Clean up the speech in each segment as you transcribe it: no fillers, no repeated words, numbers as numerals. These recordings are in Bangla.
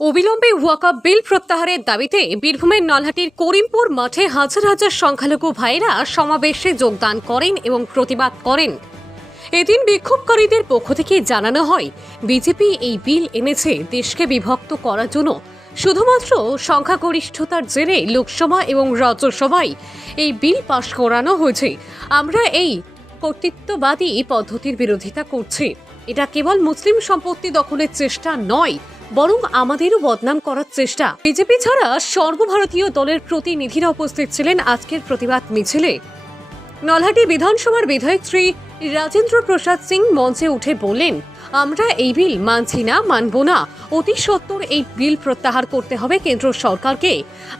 অবিলম্বে ওয়াকআপ বিল প্রত্যাহারের দাবিতে বীরভূমের নলহাটির করিমপুর মাঠে হাজার হাজার সংখ্যালঘু ভাইরা সমাবেশে যোগদান করেন এবং প্রতিবাদ করেন। এদিন বিক্ষোভকারীদের পক্ষ থেকে জানানো হয়, বিজেপি এই বিল এনেছে দেশকে বিভক্ত করার জন্য। শুধুমাত্র সংখ্যাগরিষ্ঠতার জেরে লোকসভা এবং রাজ্যসভায় এই বিল পাশ করানো হয়েছে। আমরা এই কর্তৃত্ববাদী পদ্ধতির বিরোধিতা করছি। এটা কেবল মুসলিম সম্পত্তি দখলের চেষ্টা নয়, বরং আমাদেরও বদনাম করার চেষ্টা। বিজেপি ছাড়া সর্বভারতীয় দলের প্রতিনিধিরা উপস্থিত ছিলেন আজকের প্রতিবাদ মিছিলে। নলহাটি বিধানসভার বিধায়ক শ্রী রাজেন্দ্র প্রসাদ সিং মঞ্চে উঠে বললেন, আমরা এই বিল মানছি না, মানব না। অতি সত্বর এই বিল প্রত্যাহার করতে হবে কেন্দ্র সরকারকে।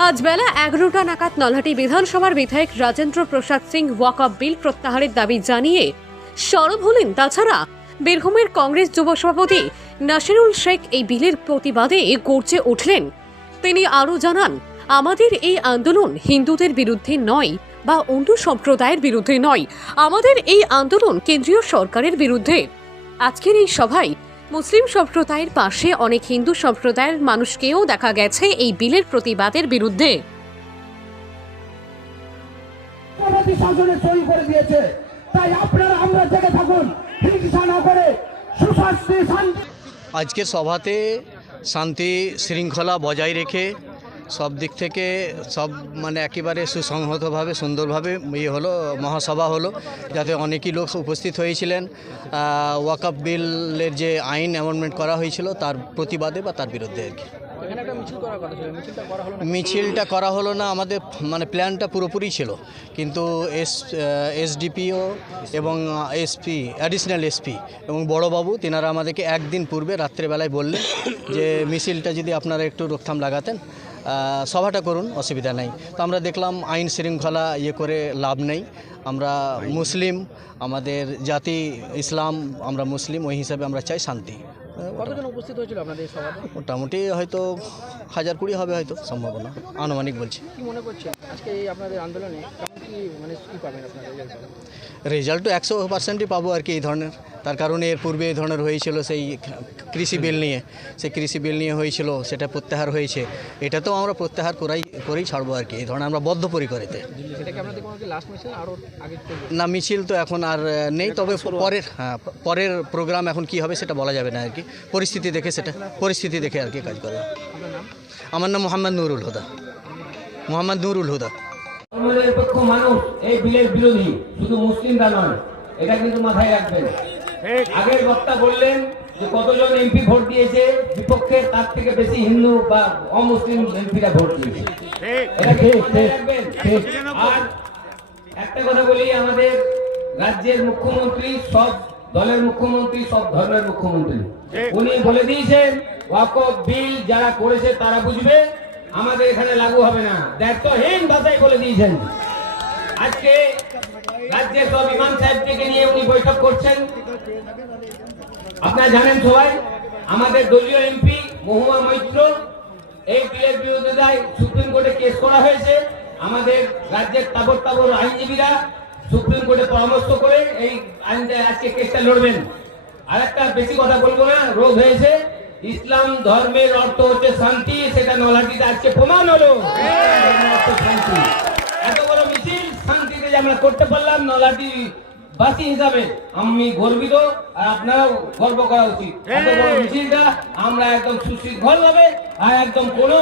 আজ বেলা 11টা নাগাদ নলহাটি বিধানসভার বিধায়ক রাজেন্দ্র প্রসাদ সিং ওয়াকআপ বিল প্রত্যাহারের দাবি জানিয়ে সরব হলেন। তাছাড়া বীরভূমের কংগ্রেস যুব সভাপতি নাসিরুল শেখ এই বিলের প্রতিবাদে গর্জে উঠলেন। তিনি আরও জানান, আমাদের এই আন্দোলন হিন্দুদের বিরুদ্ধে নয় বা অন্য সম্প্রদায়ের বিরুদ্ধে নয়, আমাদের এই আন্দোলন কেন্দ্রীয় সরকারের বিরুদ্ধে। আজকের এই সভায় মুসলিম সম্প্রদায়ের পাশে অনেক হিন্দু সম্প্রদায়ের মানুষকেও দেখা গেছে এই বিলের প্রতিবাদের বিরুদ্ধে। তাই আপনারা আমরা জেগে থাকুন, হিংসা না করে সুশান্তি শান্তি। আজকের সভাতে শান্তি শৃঙ্খলা বজায় রেখে সব দিক থেকে সব একেবারে সুসংহতভাবে সুন্দরভাবে হলো, মহাসভা হলো, যাতে অনেকই লোক উপস্থিত হয়েছিলেন। ওয়াকআপ বিলের যে আইন অ্যামেন্ডমেন্ট করা হয়েছিল তার প্রতিবাদে বা তার বিরুদ্ধে আর কি। মিছিলটা করা হলো না, আমাদের প্ল্যানটা পুরোপুরি ছিল, কিন্তু এসডিপিও এবং এসপি, অ্যাডিশনাল এসপি এবং বড়বাবু তিনারা আমাদেরকে একদিন পূর্বে রাত্রেবেলায় বললেন যে মিছিলটা যদি আপনারা একটু রোকথাম লাগাতেন, সভাটা করুন, অসুবিধা নেই। তো আমরা দেখলাম আইন শৃঙ্খলা করে লাভ নেই। আমরা মুসলিম, আমাদের জাতি ইসলাম, আমরা মুসলিম, ওই হিসাবে আমরা চাই শান্তি। কতজন উপস্থিত হয়েছিল আপনাদের সভাতে? মোটামুটি হয়তো 1020 হবে, হয়তো সম্ভাবনা, আনুমানিক বলছি। কি মনে করছেন আজকে এই আপনাদের আন্দোলনে কেমন কি পাবেন আপনারা রেজাল্ট? তো 100%ই পাবো আর কি এই ধরনের। তার কারণে এর পূর্বে এই ধরনের হয়েছিল, সেই কৃষি বিল নিয়ে, হয়েছিল, সেটা প্রত্যাহার হয়েছে। এটা তো আমরা প্রত্যাহার করেই ছাড়বো আর কি। এই ধরনের আমরা বদ্ধপরিকর এতে। না, মিছিল তো এখন আর নেই, তবে পরের প্রোগ্রাম এখন কি হবে সেটা বলা যাবে না আর কি। পরিস্থিতি দেখে আর কি কাজ করবে। আমার নাম মোহাম্মদ নুরুল হুদা। নিরপেক্ষ মানুষ এই বিলের বিরোধী, শুধু মুসলিমরা নয়, এটা কিন্তু মাথায় রাখবেন। আগের বক্তা বললেন যে কতজন এমপি ভোট দিয়েছে বিপক্ষে, তার থেকে বেশি হিন্দু বা অমুসলিম এমপিরা ভোট দিয়েছে। এটা মাথায় রাখবেন। আর একটা কথা বলি, আমাদের রাজ্যের মুখ্যমন্ত্রী সব দলের মুখ্যমন্ত্রী, সব ধর্মের মুখ্যমন্ত্রী, উনি বলে দিয়েছেন ওয়াকফ বিল যারা করেছে তারা বুঝবে, আমাদের এখানে লাগু হবে না। দায়িত্বহীন ভাষায় বলে দিয়েছেন। আজকে রাজ্যের সব ইমাম সাহেবকে নিয়ে উনি বৈঠক করছেন। আপনারা জানেন সবাই, আমাদের দলীয় এমপি মহুয়া মৈত্র এই বিলের বিরোধিতায় সুপ্রিম কোর্টে কেস করা হয়েছে। আমাদের রাজ্যের তাবর আইনজীবীরা সুপ্রিম কোর্টে পরামর্শ করে এই আইনটা আজকে কেসটা লড়বেন। আর একটা বেশি কথা বলবো না, রোধ হয়েছে। ইসলাম ধর্মের অর্থ হচ্ছে শান্তি, সেটা নলহাটিতে আজকে প্রমাণ হলো। শান্তি, এত বড় মিছিল শান্তিতে যে আমরা করতে পারলাম, নলহাটি বাসী হিসাবে আমি গর্বিত, আর আপনারাও গর্ব করা উচিত। এত বড় মিছিলটা আমরা একদম সুশৃঙ্খল ভাবে, আর একদম কোনো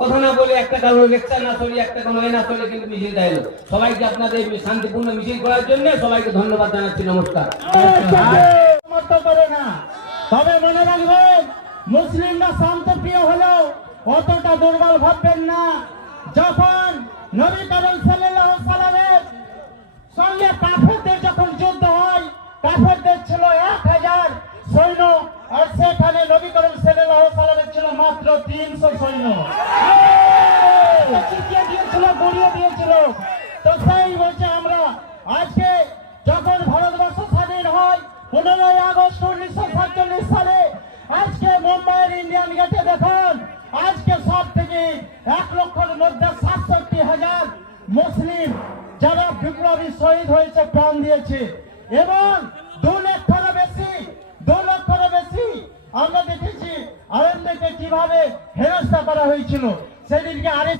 কথা না বলে, একটা কারো লেকচার না চলে, একটা কোনো না চলে, কিন্তু মিছিলটা এলো। সবাইকে আপনাদের শান্তিপূর্ণ মিছিল করার জন্য সবাইকে ধন্যবাদ জানাচ্ছি। নমস্কার। তবে মনে রাখবেন, মুসলিমরা শান্তপ্রিয় হলেও অতটা দুর্বল ভাববেন না। যখন নবী করিম সাল্লাল্লাহু আলাইহি ওয়াসাল্লামের সঙ্গে কাফেরদের যখন যুদ্ধ হয়, কাফেরদের ছিল 1000 সৈন্য, আর সেখানে নবী করিম সাল্লাল্লাহু আলাইহি ওয়াসাল্লামের ছিল মাত্র 300 সৈন্য। চিঠিয়ে দিয়েছিল, গড়িয়ে দিয়েছিল। তো সেই বলছে, আমরা আজকে যখন ভারতবর্ষ স্বাধীন হয় 15 আগস্ট 1947 সালে, আজকে মুম্বাইয়ের ইন্ডিয়ান গেটে দেখুন, আজকে সব থেকে 1 লক্ষের মধ্যে 67,000 মুসলিম যারা বিপ্লবী শহীদ হয়েছে, প্রাণ দিয়েছে। এবং 2 লক্ষেরও বেশি আমরা দেখেছি আলেমদেরকে কিভাবে হেনস্থা করা হয়েছিল। সেদিনকে আরেক